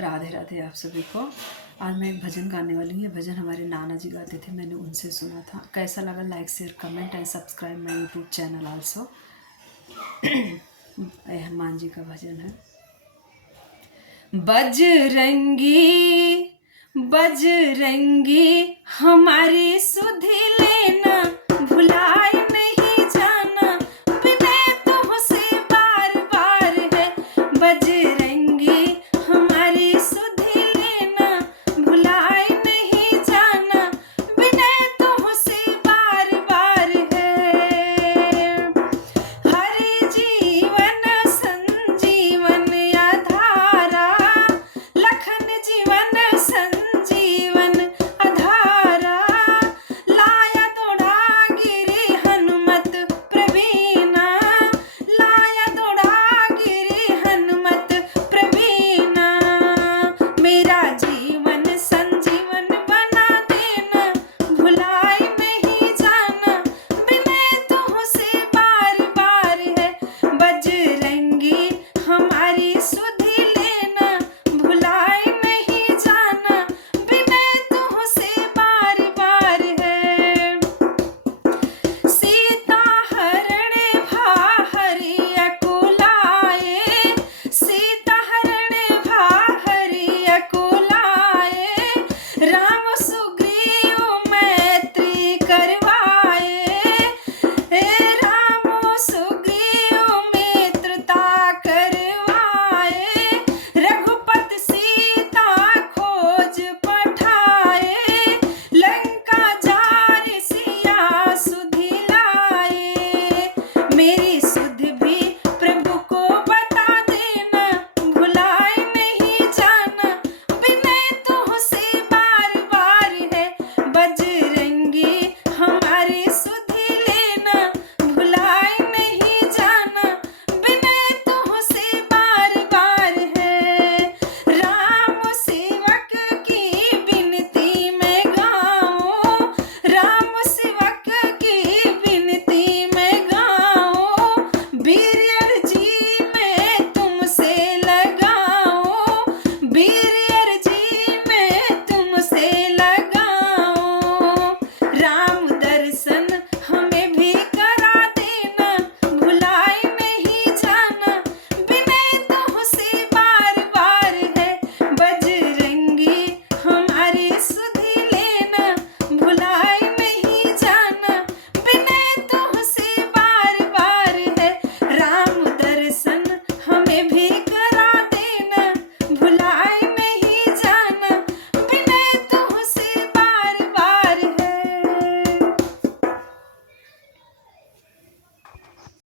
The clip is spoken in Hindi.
राधे राधे आप सभी को। आज मैं एक भजन गाने वाली हूँ। ये भजन हमारे नाना जी गाते थे, मैंने उनसे सुना था। कैसा लगा like share comment and subscribe my YouTube channel also. Hanuman ji का भजन है। बजरंगी बजरंगी हमारी सुधि लेना भुला